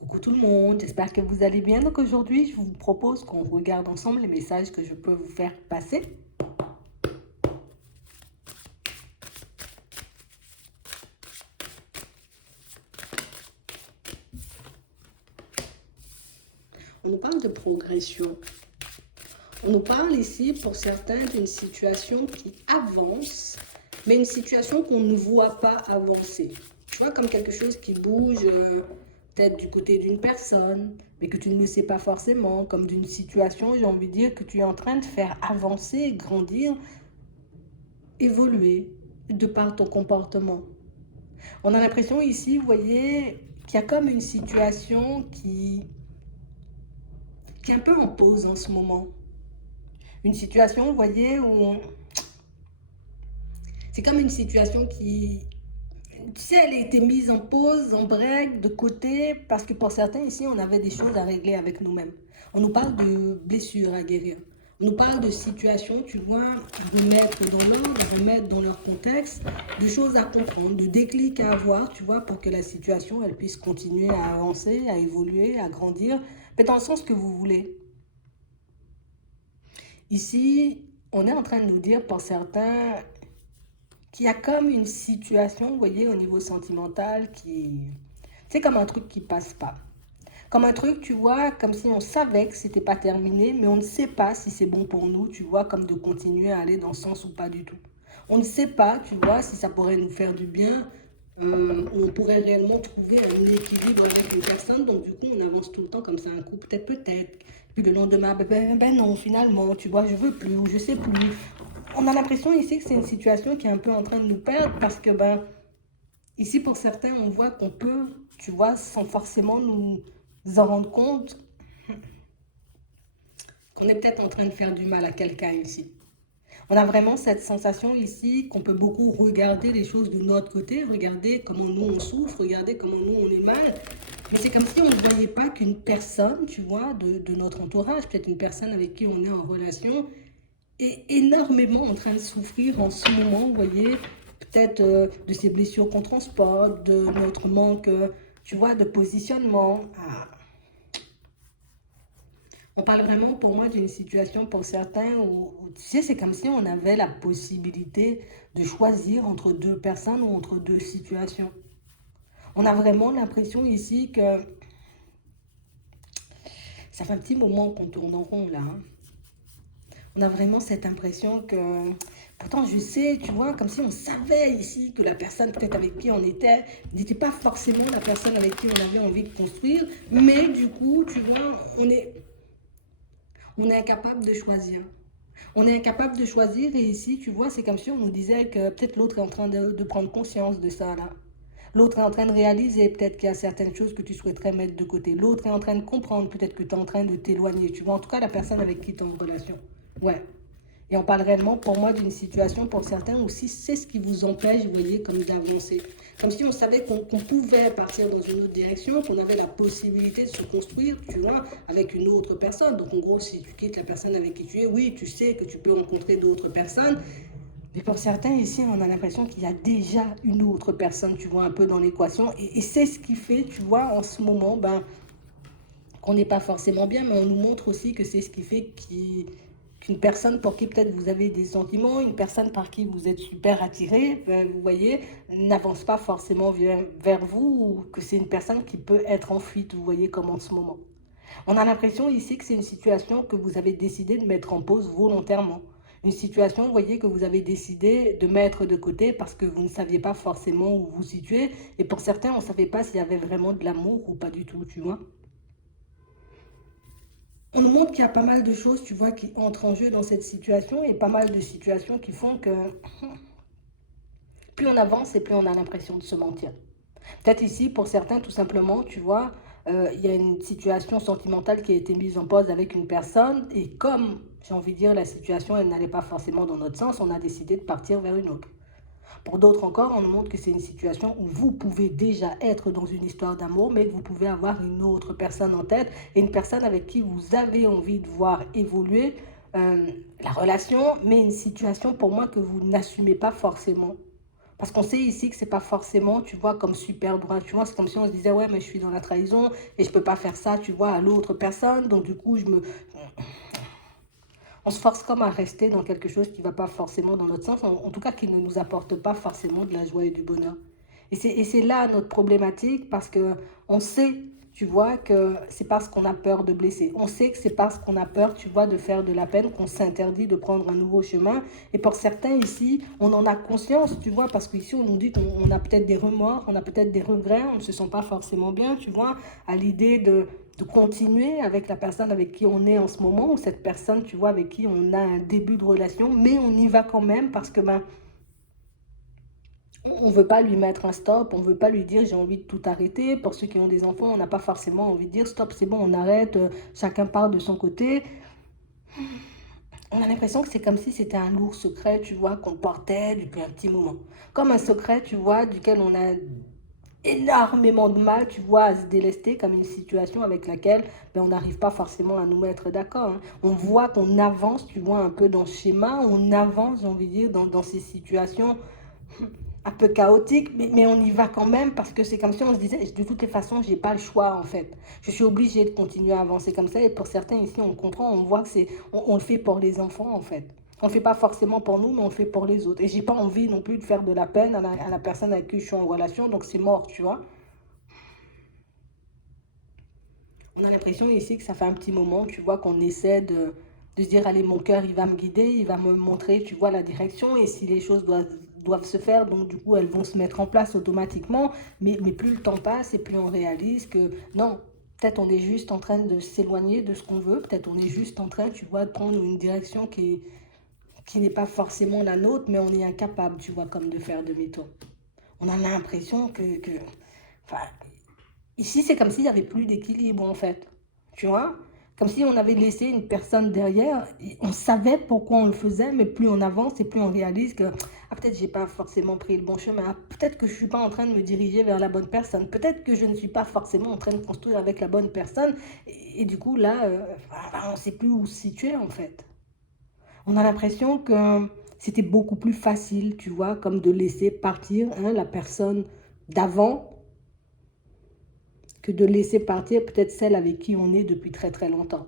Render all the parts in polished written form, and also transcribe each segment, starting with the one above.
Coucou tout le monde, j'espère que vous allez bien. Donc aujourd'hui, je vous propose qu'on regarde ensemble les messages que je peux vous faire passer. On nous parle de progression. On nous parle ici, pour certains, d'une situation qui avance, mais une situation qu'on ne voit pas avancer. Tu vois, comme quelque chose qui bouge, peut-être du côté d'une personne, mais que tu ne le sais pas forcément, comme d'une situation, j'ai envie de dire, que tu es en train de faire avancer, grandir, évoluer de par ton comportement. On a l'impression ici, vous voyez, qu'il y a comme une situation qui est un peu en pause en ce moment. Une situation, vous voyez, c'est comme une situation qui, tu sais, elle a été mise en pause, en break, de côté, parce que pour certains ici, on avait des choses à régler avec nous-mêmes. On nous parle de blessures à guérir. On nous parle de situations, tu vois, à remettre dans l'ordre, à remettre dans leur contexte, de choses à comprendre, de déclics à avoir, tu vois, pour que la situation, elle puisse continuer à avancer, à évoluer, à grandir, mais dans le sens que vous voulez. Ici, on est en train de nous dire, pour certains, qu'il y a comme une situation, vous voyez, au niveau sentimental qui... C'est comme un truc qui passe pas. Comme un truc, tu vois, comme si on savait que c'était pas terminé, mais on ne sait pas si c'est bon pour nous, tu vois, comme de continuer à aller dans ce sens ou pas du tout. On ne sait pas, tu vois, si ça pourrait nous faire du bien, on pourrait réellement trouver un équilibre avec une personne, donc du coup, on avance tout le temps comme ça, un coup, peut-être. Puis le lendemain, ben non, finalement, tu vois, je veux plus, ou je sais plus. On a l'impression ici que c'est une situation qui est un peu en train de nous perdre parce que, ben, ici, pour certains, on voit qu'on peut, tu vois, sans forcément nous en rendre compte, qu'on est peut-être en train de faire du mal à quelqu'un ici. On a vraiment cette sensation ici qu'on peut beaucoup regarder les choses de notre côté, regarder comment nous on souffre, regarder comment nous on est mal. Mais c'est comme si on ne voyait pas qu'une personne, tu vois, de notre entourage, peut-être une personne avec qui on est en relation, est énormément en train de souffrir en ce moment, vous voyez, peut-être de ces blessures qu'on transporte, de notre manque, tu vois, de positionnement. Ah, on parle vraiment pour moi d'une situation pour certains où, tu sais, c'est comme si on avait la possibilité de choisir entre deux personnes ou entre deux situations. On a vraiment l'impression ici que ça fait un petit moment qu'on tourne en rond là, hein. On a vraiment cette impression que, pourtant je sais, tu vois, comme si on savait ici que la personne peut-être avec qui on était n'était pas forcément la personne avec qui on avait envie de construire, mais du coup, tu vois, on est incapable de choisir. On est incapable de choisir et ici, tu vois, c'est comme si on nous disait que peut-être l'autre est en train de prendre conscience de ça là. L'autre est en train de réaliser peut-être qu'il y a certaines choses que tu souhaiterais mettre de côté. L'autre est en train de comprendre peut-être que tu es en train de t'éloigner. Tu vois, en tout cas, la personne avec qui tu es en relation. Ouais. Et on parle réellement pour moi d'une situation pour certains aussi, c'est ce qui vous empêche, vous voyez, comme d'avancer. Comme si on savait qu'on pouvait partir dans une autre direction, qu'on avait la possibilité de se construire, tu vois, avec une autre personne. Donc en gros, si tu quittes la personne avec qui tu es, oui, tu sais que tu peux rencontrer d'autres personnes. Mais pour certains ici, on a l'impression qu'il y a déjà une autre personne, tu vois, un peu dans l'équation. Et c'est ce qui fait, tu vois, en ce moment, ben, qu'on n'est pas forcément bien, mais on nous montre aussi que c'est ce qui fait qu'une personne pour qui peut-être vous avez des sentiments, une personne par qui vous êtes super attiré, vous voyez, n'avance pas forcément vers vous, ou que c'est une personne qui peut être en fuite, vous voyez, comme en ce moment. On a l'impression ici que c'est une situation que vous avez décidé de mettre en pause volontairement. Une situation, vous voyez, que vous avez décidé de mettre de côté parce que vous ne saviez pas forcément où vous situer. Et pour certains, on ne savait pas s'il y avait vraiment de l'amour ou pas du tout, tu vois. On nous montre qu'il y a pas mal de choses, tu vois, qui entrent en jeu dans cette situation et pas mal de situations qui font que plus on avance et plus on a l'impression de se mentir. Peut-être ici, pour certains, tout simplement, tu vois, il y a une situation sentimentale qui a été mise en pause avec une personne et comme, j'ai envie de dire, la situation, elle n'allait pas forcément dans notre sens, on a décidé de partir vers une autre. Pour d'autres encore, on nous montre que c'est une situation où vous pouvez déjà être dans une histoire d'amour, mais que vous pouvez avoir une autre personne en tête et une personne avec qui vous avez envie de voir évoluer la relation, mais une situation pour moi que vous n'assumez pas forcément. Parce qu'on sait ici que c'est pas forcément, tu vois, comme super droit. Tu vois, c'est comme si on se disait, ouais, mais je suis dans la trahison et je peux pas faire ça, tu vois, à l'autre personne. Donc, du coup, on se force comme à rester dans quelque chose qui va pas forcément dans notre sens, en tout cas qui ne nous apporte pas forcément de la joie et du bonheur. Et c'est là notre problématique parce que on sait, tu vois, que c'est parce qu'on a peur de blesser. On sait que c'est parce qu'on a peur, tu vois, de faire de la peine qu'on s'interdit de prendre un nouveau chemin. Et pour certains ici, on en a conscience, tu vois, parce qu'ici, on nous dit qu'on a peut-être des remords, on a peut-être des regrets, on ne se sent pas forcément bien, tu vois, à l'idée de continuer avec la personne avec qui on est en ce moment, ou cette personne, tu vois, avec qui on a un début de relation, mais on y va quand même parce que, ben, on ne veut pas lui mettre un stop, on ne veut pas lui dire j'ai envie de tout arrêter. Pour ceux qui ont des enfants, on n'a pas forcément envie de dire stop, c'est bon, on arrête, chacun part de son côté. On a l'impression que c'est comme si c'était un lourd secret, tu vois, qu'on portait depuis un petit moment. Comme un secret, tu vois, duquel on a énormément de mal, tu vois, à se délester, comme une situation avec laquelle ben, on n'arrive pas forcément à nous mettre d'accord. Hein. On voit qu'on avance, tu vois, un peu dans ce schéma, on avance, j'ai envie de dire, dans ces situations un peu chaotique, mais on y va quand même parce que c'est comme si on se disait, de toutes les façons, j'ai pas le choix en fait. Je suis obligée de continuer à avancer comme ça. Et pour certains ici, on comprend, on voit que on le fait pour les enfants en fait. On le fait pas forcément pour nous, mais on le fait pour les autres. Et j'ai pas envie non plus de faire de la peine à la personne avec qui je suis en relation, donc c'est mort, tu vois. On a l'impression ici que ça fait un petit moment, tu vois, qu'on essaie de se dire, allez, mon cœur, il va me guider, il va me montrer, tu vois, la direction, et si les choses doivent se faire, donc du coup, elles vont se mettre en place automatiquement, mais plus le temps passe, et plus on réalise que non, peut-être on est juste en train de s'éloigner de ce qu'on veut, peut-être on est juste en train, tu vois, de prendre une direction qui n'est pas forcément la nôtre, mais on est incapable, tu vois, comme de faire demi-tour. On a l'impression enfin, ici, c'est comme s'il n'y avait plus d'équilibre, en fait. Tu vois? Comme si on avait laissé une personne derrière. Et on savait pourquoi on le faisait, mais plus on avance et plus on réalise que ah, peut-être j'ai pas forcément pris le bon chemin. Ah, peut-être que je suis pas en train de me diriger vers la bonne personne. Peut-être que je ne suis pas forcément en train de construire avec la bonne personne. Et du coup, là, on ne sait plus où se situer, en fait. On a l'impression que c'était beaucoup plus facile, tu vois, comme de laisser partir hein, la personne d'avant que de laisser partir peut-être celle avec qui on est depuis très très longtemps.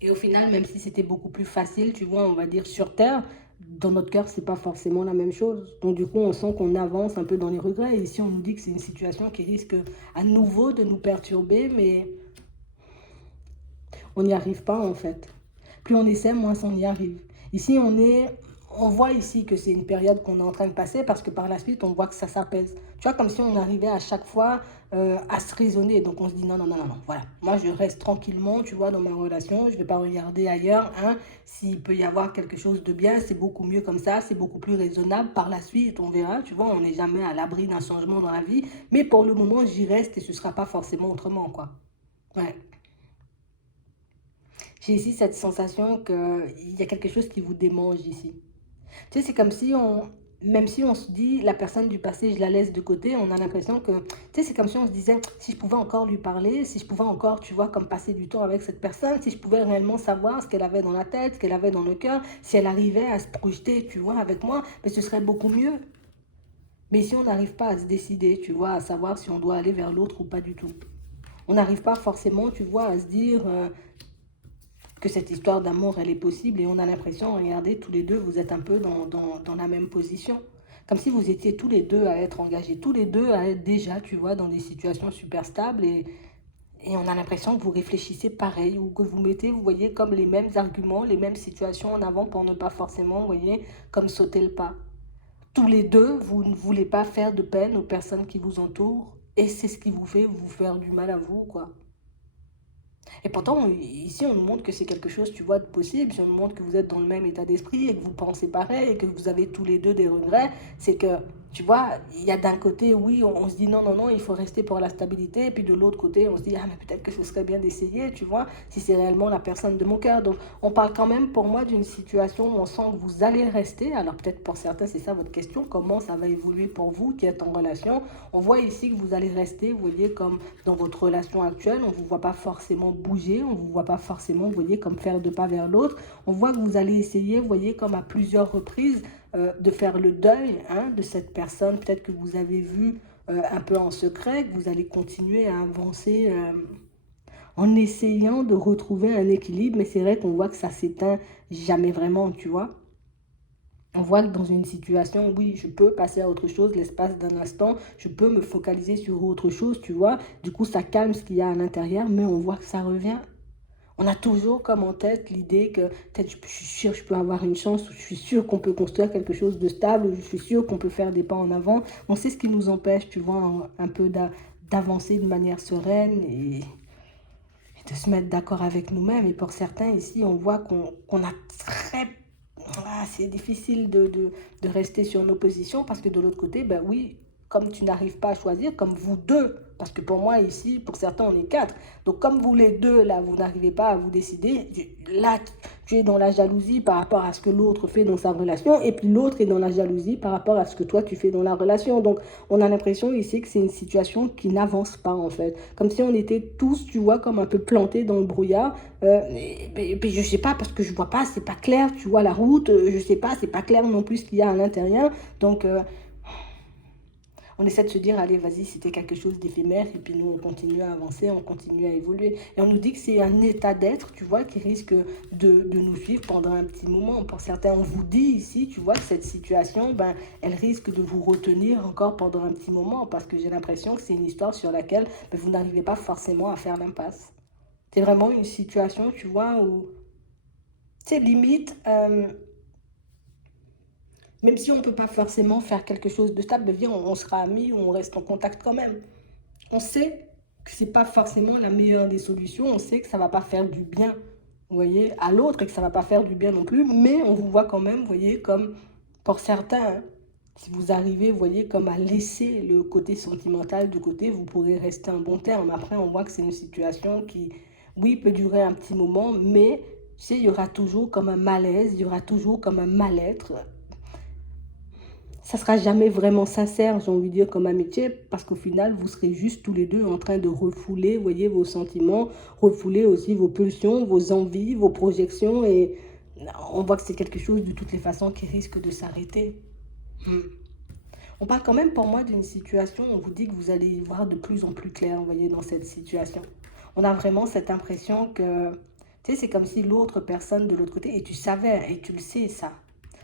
Et au final, même si c'était beaucoup plus facile, tu vois, on va dire sur Terre, dans notre cœur, c'est pas forcément la même chose. Donc du coup, on sent qu'on avance un peu dans les regrets. Et ici, on nous dit que c'est une situation qui risque à nouveau de nous perturber, mais on n'y arrive pas en fait. Plus on essaie, moins on y arrive. Ici, on voit ici que c'est une période qu'on est en train de passer parce que par la suite, on voit que ça s'apaise. Tu vois, comme si on arrivait à chaque fois à se raisonner. Donc on se dit non, non, non, non, non, voilà. Moi, je reste tranquillement, tu vois, dans ma relation. Je ne vais pas regarder ailleurs. Hein. S'il peut y avoir quelque chose de bien, c'est beaucoup mieux comme ça. C'est beaucoup plus raisonnable. Par la suite, on verra. Tu vois, on n'est jamais à l'abri d'un changement dans la vie. Mais pour le moment, j'y reste et ce ne sera pas forcément autrement, quoi. Ouais. J'ai ici cette sensation qu'il y a quelque chose qui vous démange ici. Tu sais, c'est comme si même si on se dit, la personne du passé, je la laisse de côté, on a l'impression que, tu sais, c'est comme si on se disait, si je pouvais encore lui parler, si je pouvais encore, tu vois, comme passer du temps avec cette personne, si je pouvais réellement savoir ce qu'elle avait dans la tête, ce qu'elle avait dans le cœur, si elle arrivait à se projeter, tu vois, avec moi, mais ce serait beaucoup mieux. Mais si on n'arrive pas à se décider, tu vois, à savoir si on doit aller vers l'autre ou pas du tout. On n'arrive pas forcément, tu vois, à se dire, que cette histoire d'amour, elle est possible et on a l'impression, regardez, tous les deux, vous êtes un peu dans la même position. Comme si vous étiez tous les deux à être engagés, tous les deux à être déjà, tu vois, dans des situations super stables et on a l'impression que vous réfléchissez pareil ou que vous mettez, vous voyez, comme les mêmes arguments, les mêmes situations en avant pour ne pas forcément, vous voyez, comme sauter le pas. Tous les deux, vous ne voulez pas faire de peine aux personnes qui vous entourent et c'est ce qui vous fait vous faire du mal à vous, quoi. Et pourtant, ici, on nous montre que c'est quelque chose, tu vois, de possible. Si on nous montre que vous êtes dans le même état d'esprit et que vous pensez pareil et que vous avez tous les deux des regrets, c'est que, Tu vois, il y a d'un côté, oui, on se dit non, non, non, il faut rester pour la stabilité. Et puis de l'autre côté, on se dit, ah, mais peut-être que ce serait bien d'essayer, tu vois, si c'est réellement la personne de mon cœur. Donc, on parle quand même pour moi d'une situation où on sent que vous allez rester. Alors, peut-être pour certains, c'est ça votre question, comment ça va évoluer pour vous qui êtes en relation. On voit ici que vous allez rester, vous voyez, comme dans votre relation actuelle. On ne vous voit pas forcément bouger, on ne vous voit pas forcément, vous voyez, comme faire de pas vers l'autre. On voit que vous allez essayer, vous voyez, comme à plusieurs reprises, de faire le deuil de cette personne, peut-être que vous avez vu un peu en secret, que vous allez continuer à avancer en essayant de retrouver un équilibre, mais c'est vrai qu'on voit que ça s'éteint jamais vraiment, tu vois. On voit que dans une situation, oui, je peux passer à autre chose l'espace d'un instant, je peux me focaliser sur autre chose, tu vois. Du coup, ça calme ce qu'il y a à l'intérieur, mais on voit que ça revient. On a toujours comme en tête l'idée que peut-être je suis sûr que je peux avoir une chance, ou je suis sûr qu'on peut construire quelque chose de stable, ou je suis sûr qu'on peut faire des pas en avant. On sait ce qui nous empêche, tu vois, un peu d'avancer de manière sereine et de se mettre d'accord avec nous-mêmes. Et pour certains ici, on voit qu'on a très... Ah, c'est difficile de rester sur nos positions parce que de l'autre côté, ben oui, comme tu n'arrives pas à choisir, comme vous deux, parce que pour moi ici, pour certains, on est quatre. Donc comme vous les deux, là, vous n'arrivez pas à vous décider, là, tu es dans la jalousie par rapport à ce que l'autre fait dans sa relation, et puis l'autre est dans la jalousie par rapport à ce que toi, tu fais dans la relation. Donc on a l'impression ici que c'est une situation qui n'avance pas, en fait. Comme si on était tous, tu vois, comme un peu plantés dans le brouillard. Et puis je sais pas, parce que je vois pas, c'est pas clair, tu vois, la route, je sais pas, c'est pas clair non plus ce qu'il y a à l'intérieur. Donc on essaie de se dire, allez, vas-y, c'était quelque chose d'éphémère, et puis nous, on continue à avancer, on continue à évoluer. Et on nous dit que c'est un état d'être, tu vois, qui risque de nous suivre pendant un petit moment. Pour certains, on vous dit ici, tu vois, que cette situation, ben, elle risque de vous retenir encore pendant un petit moment, parce que j'ai l'impression que c'est une histoire sur laquelle ben, vous n'arrivez pas forcément à faire l'impasse. C'est vraiment une situation, tu vois, où, c'est limite, même si on ne peut pas forcément faire quelque chose de stable, bien on sera amis, on reste en contact quand même. On sait que ce n'est pas forcément la meilleure des solutions, on sait que ça ne va pas faire du bien, vous voyez, à l'autre et que ça ne va pas faire du bien non plus, mais on vous voit quand même, vous voyez, comme pour certains, si vous arrivez, vous voyez, comme à laisser le côté sentimental de côté, vous pourrez rester un bon terme. Après, on voit que c'est une situation qui, oui, peut durer un petit moment, mais tu sais, il y aura toujours comme un malaise, il y aura toujours comme un mal-être. Ça sera jamais vraiment sincère, j'ai envie de dire, comme amitié, parce qu'au final, vous serez juste tous les deux en train de refouler, vous voyez, vos sentiments, refouler aussi vos pulsions, vos envies, vos projections, et on voit que c'est quelque chose de toutes les façons qui risque de s'arrêter. Hmm. On parle quand même pour moi d'une situation, on vous dit que vous allez y voir de plus en plus clair, vous voyez, dans cette situation. On a vraiment cette impression que, tu sais, c'est comme si l'autre personne de l'autre côté, et tu savais, et tu le sais ça,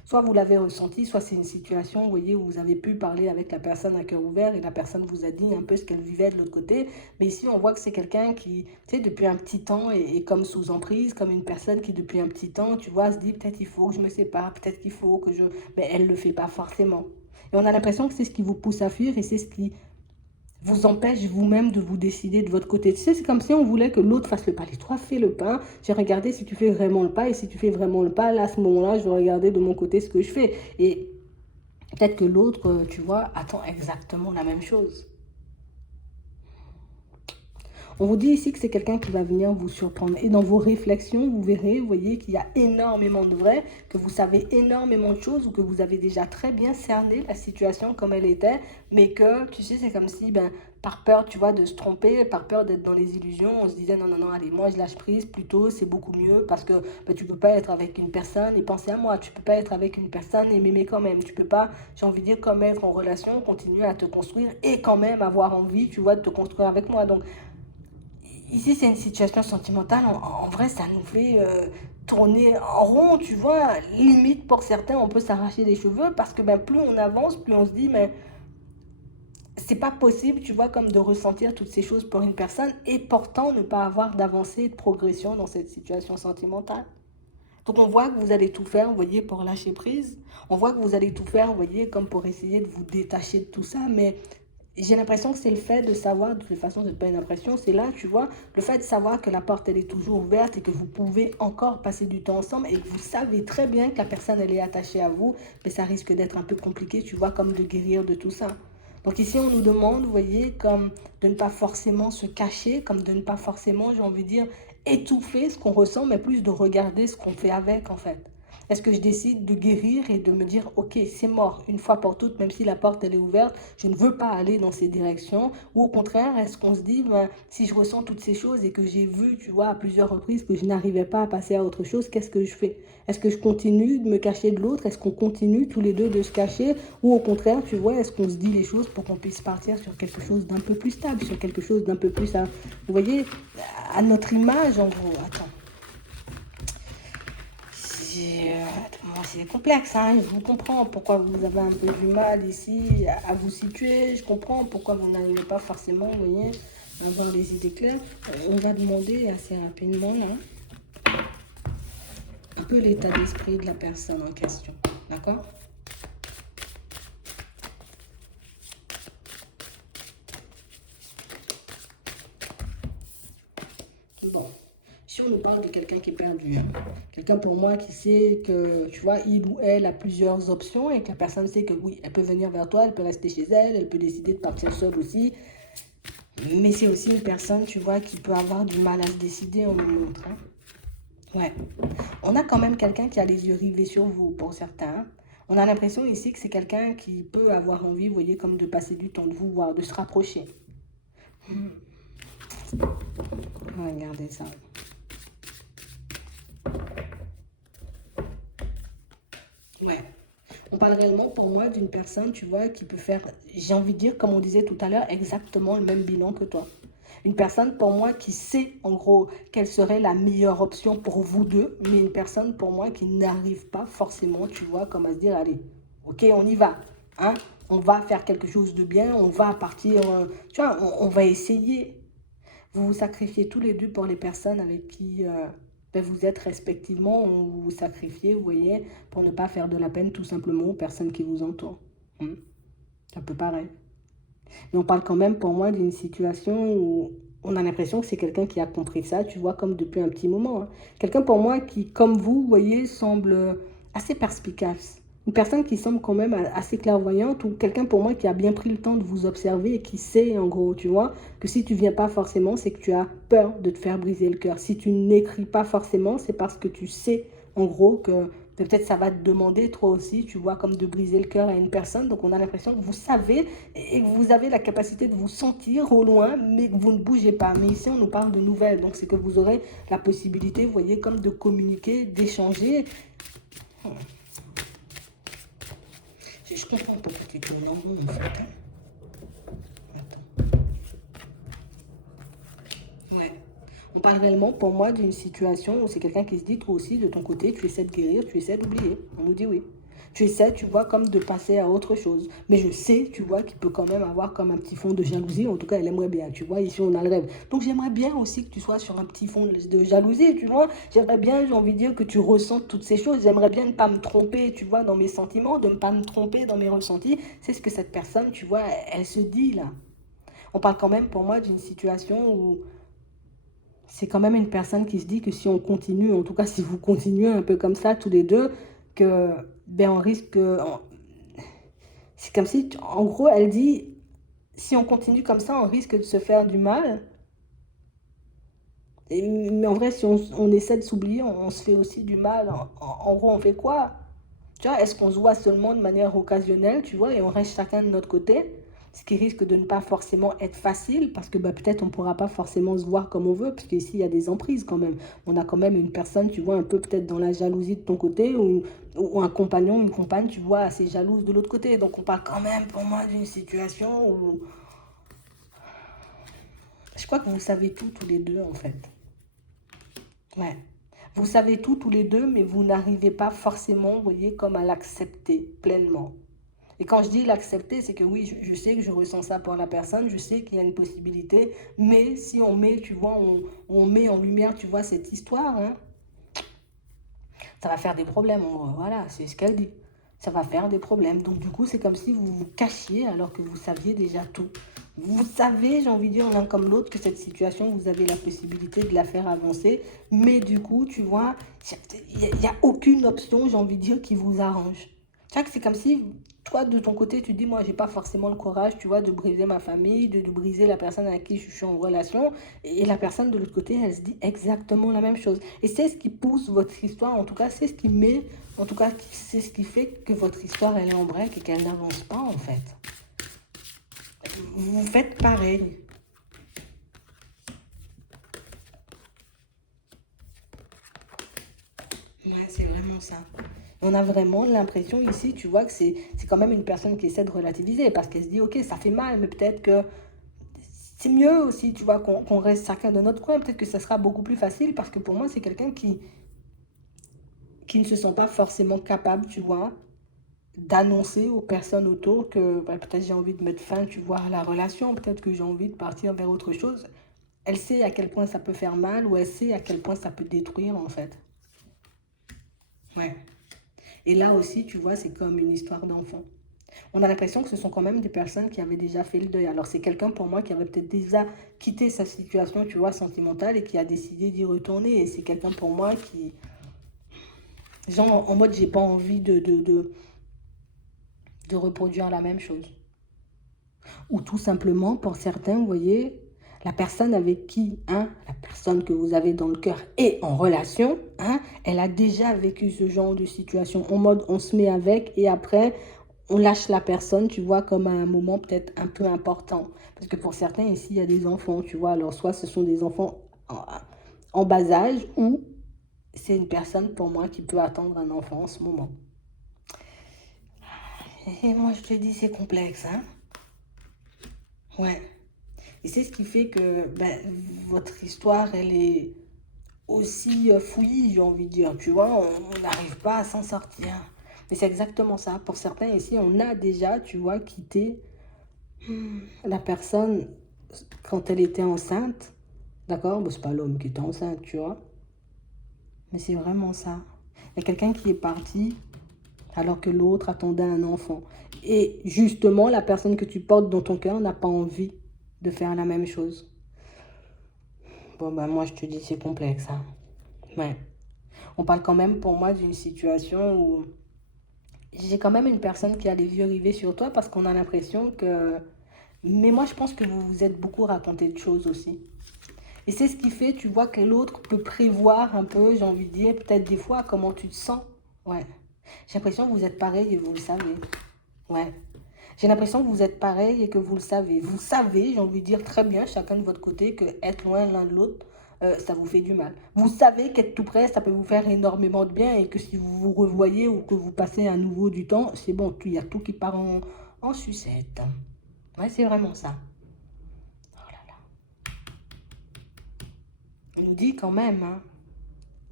soit vous l'avez ressenti, soit c'est une situation, vous voyez, où vous avez pu parler avec la personne à cœur ouvert et la personne vous a dit un peu ce qu'elle vivait de l'autre côté. Mais ici, on voit que c'est quelqu'un qui, tu sais, depuis un petit temps est comme sous emprise, comme une personne qui, depuis un petit temps, tu vois, se dit peut-être il faut que je me sépare, peut-être qu'il faut que je... Mais elle ne le fait pas forcément. Et on a l'impression que c'est ce qui vous pousse à fuir et c'est ce qui vous empêche vous-même de vous décider de votre côté. Tu sais, c'est comme si on voulait que l'autre fasse le pas. Les trois, fais le pas. J'ai regardé si tu fais vraiment le pas. Et si tu fais vraiment le pas, là, à ce moment-là, je vais regarder de mon côté ce que je fais. Et peut-être que l'autre, tu vois, attend exactement la même chose. On vous dit ici que c'est quelqu'un qui va venir vous surprendre. Et dans vos réflexions, vous verrez, vous voyez qu'il y a énormément de vrai, que vous savez énormément de choses ou que vous avez déjà très bien cerné la situation comme elle était, mais que, tu sais, c'est comme si, ben, par peur, tu vois, de se tromper, par peur d'être dans les illusions, on se disait non, non, non, allez, moi je lâche prise, plutôt c'est beaucoup mieux parce que ben, tu peux pas être avec une personne et penser à moi, tu peux pas être avec une personne et m'aimer quand même, tu peux pas, j'ai envie de dire, comme être en relation, continuer à te construire et quand même avoir envie, tu vois, de te construire avec moi. Donc, ici, c'est une situation sentimentale. En vrai, ça nous fait tourner en rond, tu vois. Limite, pour certains, on peut s'arracher les cheveux parce que ben, plus on avance, plus on se dit, mais c'est pas possible, tu vois, comme de ressentir toutes ces choses pour une personne et pourtant ne pas avoir d'avancée et de progression dans cette situation sentimentale. Donc on voit que vous allez tout faire, vous voyez, pour lâcher prise. On voit que vous allez tout faire, vous voyez, comme pour essayer de vous détacher de tout ça, mais J'ai l'impression que c'est le fait de savoir, de toute façon, c'est pas une impression, c'est là, tu vois, le fait de savoir que la porte, elle est toujours ouverte et que vous pouvez encore passer du temps ensemble et que vous savez très bien que la personne, elle est attachée à vous, mais ça risque d'être un peu compliqué, tu vois, comme de guérir de tout ça. Donc ici, on nous demande, vous voyez, comme de ne pas forcément se cacher, comme de ne pas forcément, j'ai envie de dire, étouffer ce qu'on ressent, mais plus de regarder ce qu'on fait avec, en fait. Est-ce que je décide de guérir et de me dire, ok, c'est mort, une fois pour toutes, même si la porte elle est ouverte, je ne veux pas aller dans ces directions? Ou au contraire, est-ce qu'on se dit, ben, si je ressens toutes ces choses et que j'ai vu, tu vois, à plusieurs reprises que je n'arrivais pas à passer à autre chose, qu'est-ce que je fais? Est-ce que je continue de me cacher de l'autre? Est-ce qu'on continue tous les deux de se cacher? Ou au contraire, tu vois, est-ce qu'on se dit les choses pour qu'on puisse partir sur quelque chose d'un peu plus stable, sur quelque chose d'un peu plus, vous voyez, à notre image en gros. Attends. C'est complexe, hein. Je vous comprends pourquoi vous avez un peu du mal ici à vous situer. Je comprends pourquoi vous n'arrivez pas forcément, vous voyez, à avoir les idées claires. On va demander assez rapidement, là, un peu l'état d'esprit de la personne en question. D'accord? Bon. Si on nous parle de quelqu'un qui est perdu, hein, quelqu'un pour moi qui sait que, tu vois, il ou elle a plusieurs options et que la personne sait que oui, elle peut venir vers toi, elle peut rester chez elle, elle peut décider de partir seule aussi. Mais c'est aussi une personne, tu vois, qui peut avoir du mal à se décider, on nous montre. Hein. Ouais. On a quand même quelqu'un qui a les yeux rivés sur vous, pour certains. On a l'impression ici que c'est quelqu'un qui peut avoir envie, vous voyez, comme de passer du temps de vous voir, de se rapprocher. Regardez ça. Ouais. On parle réellement pour moi d'une personne, tu vois, qui peut faire, j'ai envie de dire, comme on disait tout à l'heure, exactement le même bilan que toi. Une personne pour moi qui sait en gros quelle serait la meilleure option pour vous deux, mais une personne pour moi qui n'arrive pas forcément, tu vois, comme à se dire, allez, ok, on y va, hein, on va faire quelque chose de bien, on va partir, tu vois, on va essayer. Vous vous sacrifiez tous les deux pour les personnes avec qui ben, vous êtes respectivement, vous vous sacrifiez, vous voyez, pour ne pas faire de la peine tout simplement aux personnes qui vous entourent. Hmm. C'est un peu pareil. Mais on parle quand même pour moi d'une situation où on a l'impression que c'est quelqu'un qui a compris ça, tu vois, comme depuis un petit moment. Hein. Quelqu'un pour moi qui, comme vous voyez, semble assez perspicace. Une personne qui semble quand même assez clairvoyante ou quelqu'un pour moi qui a bien pris le temps de vous observer et qui sait en gros, tu vois, que si tu viens pas forcément, c'est que tu as peur de te faire briser le cœur. Si tu n'écris pas forcément, c'est parce que tu sais en gros que peut-être ça va te demander toi aussi, tu vois, comme de briser le cœur à une personne. Donc on a l'impression que vous savez et que vous avez la capacité de vous sentir au loin, mais que vous ne bougez pas. Mais ici, on nous parle de nouvelles. Donc c'est que vous aurez la possibilité, vous voyez, comme de communiquer, d'échanger. Je comprends pourquoi tu tournes en rond, en fait. Hein. Attends. Ouais. On parle réellement, pour moi, d'une situation où c'est quelqu'un qui se dit, toi aussi, de ton côté, tu essaies de guérir, tu essaies d'oublier. On nous dit oui. Tu essaies, tu vois, comme de passer à autre chose. Mais je sais, tu vois, qu'il peut quand même avoir comme un petit fond de jalousie. En tout cas, elle aimerait bien, tu vois. Ici, on a le rêve. Donc, j'aimerais bien aussi que tu sois sur un petit fond de jalousie, tu vois. J'aimerais bien, j'ai envie de dire, que tu ressentes toutes ces choses. J'aimerais bien ne pas me tromper, tu vois, dans mes sentiments, de ne pas me tromper dans mes ressentis. C'est ce que cette personne, tu vois, elle se dit, là. On parle quand même, pour moi, d'une situation où c'est quand même une personne qui se dit que si on continue, en tout cas si vous continuez un peu comme ça tous les deux, que ben on risque, c'est comme si, en gros, elle dit, si on continue comme ça, on risque de se faire du mal. Mais en vrai, si on essaie de s'oublier, on se fait aussi du mal. En gros, on fait quoi? Tu vois, est-ce qu'on se voit seulement de manière occasionnelle, tu vois, et on reste chacun de notre côté? Ce qui risque de ne pas forcément être facile, parce que bah, peut-être on ne pourra pas forcément se voir comme on veut, parce qu'ici, il y a des emprises quand même. On a quand même une personne, tu vois, un peu peut-être dans la jalousie de ton côté, ou un compagnon, une compagne, tu vois, assez jalouse de l'autre côté. Donc on parle quand même, pour moi, d'une situation où je crois que vous savez tout, tous les deux, en fait. Ouais. Vous savez tout, tous les deux, mais vous n'arrivez pas forcément, vous voyez, comme à l'accepter pleinement. Et quand je dis l'accepter, c'est que oui, je sais que je ressens ça pour la personne, je sais qu'il y a une possibilité, mais si on met, tu vois, on met en lumière, tu vois, cette histoire, hein, ça va faire des problèmes. Voilà, c'est ce qu'elle dit. ça va faire des problèmes. Donc du coup, c'est comme si vous vous cachiez alors que vous saviez déjà tout. Vous savez, j'ai envie de dire l'un comme l'autre, que cette situation, vous avez la possibilité de la faire avancer. Mais du coup, tu vois, il y a aucune option, j'ai envie de dire, qui vous arrange. Tu vois que c'est comme si, toi, de ton côté, tu te dis, moi, j'ai pas forcément le courage, tu vois, de briser ma famille, de briser la personne avec qui je suis en relation. Et la personne de l'autre côté, elle se dit exactement la même chose. Et c'est ce qui pousse votre histoire, en tout cas, c'est ce qui met, en tout cas, c'est ce qui fait que votre histoire, elle est en break et qu'elle n'avance pas, en fait. Vous faites pareil. Ouais, c'est vraiment ça. On a vraiment l'impression ici, tu vois, que c'est quand même une personne qui essaie de relativiser parce qu'elle se dit, ok, ça fait mal, mais peut-être que c'est mieux aussi, tu vois, qu'on reste chacun de notre coin. Peut-être que ça sera beaucoup plus facile parce que pour moi, c'est quelqu'un qui ne se sent pas forcément capable, tu vois, d'annoncer aux personnes autour que bah, peut-être j'ai envie de mettre fin, tu vois, à la relation, peut-être que j'ai envie de partir vers autre chose. Elle sait à quel point ça peut faire mal ou elle sait à quel point ça peut détruire, en fait. Ouais. Et là aussi, tu vois, c'est comme une histoire d'enfant. On a l'impression que ce sont quand même des personnes qui avaient déjà fait le deuil. Alors, c'est quelqu'un pour moi qui avait peut-être déjà quitté sa situation, tu vois, sentimentale et qui a décidé d'y retourner. Et c'est quelqu'un pour moi qui, genre, en mode, j'ai pas envie de reproduire la même chose. Ou tout simplement, pour certains, vous voyez, la personne avec qui, hein, la personne que vous avez dans le cœur est en relation, hein, elle a déjà vécu ce genre de situation. En mode, on se met avec et après, on lâche la personne, tu vois, comme à un moment peut-être un peu important. Parce que pour certains, ici, il y a des enfants, tu vois. Alors, soit ce sont des enfants en bas âge ou c'est une personne, pour moi, qui peut attendre un enfant en ce moment. Et moi, je te dis, c'est complexe, hein. Ouais. Et c'est ce qui fait que ben, votre histoire, elle est aussi fouillis, j'ai envie de dire. Tu vois, on n'arrive pas à s'en sortir. Mais c'est exactement ça. Pour certains ici, on a déjà, tu vois, quitté la personne quand elle était enceinte. D'accord? Bon, c'est pas l'homme qui était enceinte, tu vois. Mais c'est vraiment ça. Il y a quelqu'un qui est parti alors que l'autre attendait un enfant. Et justement, la personne que tu portes dans ton cœur n'a pas envie de faire la même chose. Bon, ben moi, je te dis, c'est complexe, hein. Ouais. On parle quand même pour moi d'une situation où j'ai quand même une personne qui a les yeux rivés sur toi parce qu'on a l'impression que... Mais moi, je pense que vous vous êtes beaucoup raconté de choses aussi. Et c'est ce qui fait, tu vois, que l'autre peut prévoir un peu, j'ai envie de dire, peut-être des fois, comment tu te sens. Ouais. J'ai l'impression que vous êtes pareil et vous le savez. Ouais. J'ai l'impression que vous êtes pareil et que vous le savez. Vous savez, j'ai envie de dire très bien, chacun de votre côté, que être loin l'un de l'autre, ça vous fait du mal. Vous savez qu'être tout près, ça peut vous faire énormément de bien et que si vous vous revoyez ou que vous passez à nouveau du temps, c'est bon, il y a tout qui part en sucette. Ouais, c'est vraiment ça. Oh là là. On nous dit quand même, hein,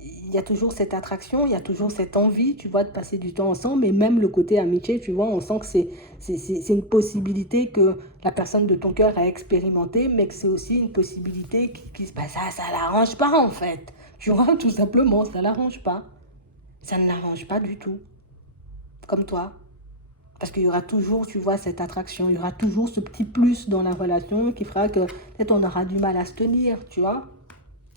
il y a toujours cette attraction, il y a toujours cette envie, tu vois, de passer du temps ensemble. Mais même le côté amitié, tu vois, on sent que c'est une possibilité que la personne de ton cœur a expérimenté, mais que c'est aussi une possibilité bah, ça l'arrange pas en fait. Tu vois, tout simplement, ça l'arrange pas. Ça ne l'arrange pas du tout, comme toi. Parce qu'il y aura toujours, tu vois, cette attraction, il y aura toujours ce petit plus dans la relation qui fera que peut-être on aura du mal à se tenir, tu vois.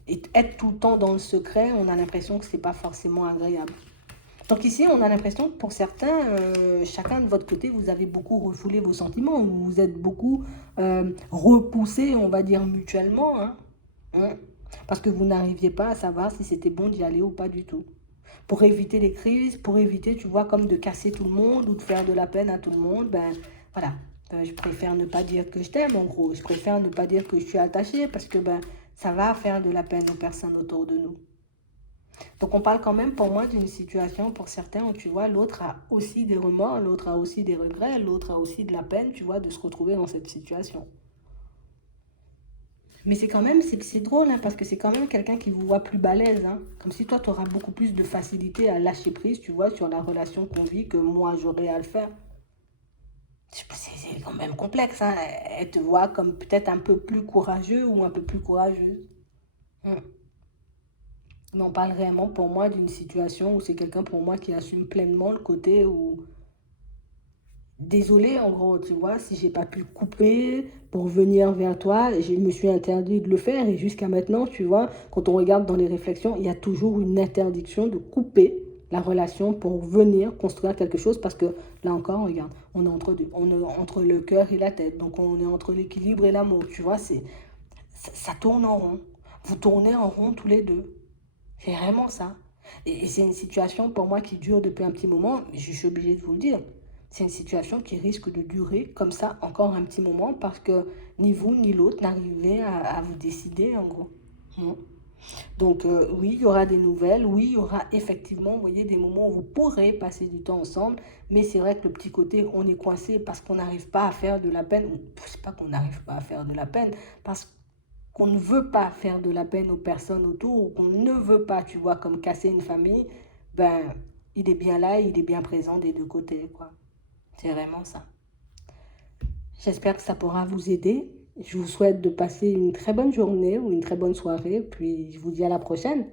Et être tout le temps dans le secret, on a l'impression que c'est pas forcément agréable. Donc ici, on a l'impression que pour certains, chacun de votre côté, vous avez beaucoup refoulé vos sentiments, vous vous êtes beaucoup repoussé, on va dire mutuellement, hein, hein, parce que vous n'arriviez pas à savoir si c'était bon d'y aller ou pas du tout. Pour éviter les crises, pour éviter, tu vois, comme de casser tout le monde ou de faire de la peine à tout le monde, ben voilà. Je préfère ne pas dire que je t'aime, en gros. Je préfère ne pas dire que je suis attachée parce que ben ça va faire de la peine aux personnes autour de nous. Donc on parle quand même pour moi d'une situation pour certains où tu vois l'autre a aussi des remords, l'autre a aussi des regrets, l'autre a aussi de la peine, tu vois, de se retrouver dans cette situation. Mais c'est quand même, c'est drôle, hein, parce que c'est quand même quelqu'un qui vous voit plus balèze, hein. Comme si toi, tu auras beaucoup plus de facilité à lâcher prise, tu vois, sur la relation qu'on vit que moi, j'aurais à le faire. C'est quand même complexe, hein. Elle te voit comme peut-être un peu plus courageux ou un peu plus courageuse. Hmm. Mais on parle réellement pour moi d'une situation où c'est quelqu'un pour moi qui assume pleinement le côté où désolée, en gros, tu vois, si j'ai pas pu couper pour venir vers toi, je me suis interdit de le faire et jusqu'à maintenant, tu vois, quand on regarde dans les réflexions, il y a toujours une interdiction de couper la relation pour venir construire quelque chose parce que là encore, regarde, on est entre deux, on est entre le cœur et la tête, donc on est entre l'équilibre et l'amour, tu vois, ça tourne en rond. Vous tournez en rond tous les deux. C'est vraiment ça. Et c'est une situation pour moi qui dure depuis un petit moment, mais je suis obligée de vous le dire. C'est une situation qui risque de durer comme ça encore un petit moment parce que ni vous ni l'autre n'arrivez à vous décider en gros. Mm. Donc oui, il y aura des nouvelles, oui, il y aura effectivement, vous voyez, des moments où vous pourrez passer du temps ensemble, mais c'est vrai que le petit côté, on est coincé parce qu'on n'arrive pas à faire de la peine, ou c'est pas qu'on n'arrive pas à faire de la peine, parce qu'on ne veut pas faire de la peine aux personnes autour, ou qu'on ne veut pas, tu vois, comme casser une famille, ben, il est bien là, il est bien présent des deux côtés, quoi. C'est vraiment ça. J'espère que ça pourra vous aider. Je vous souhaite de passer une très bonne journée ou une très bonne soirée, puis je vous dis à la prochaine.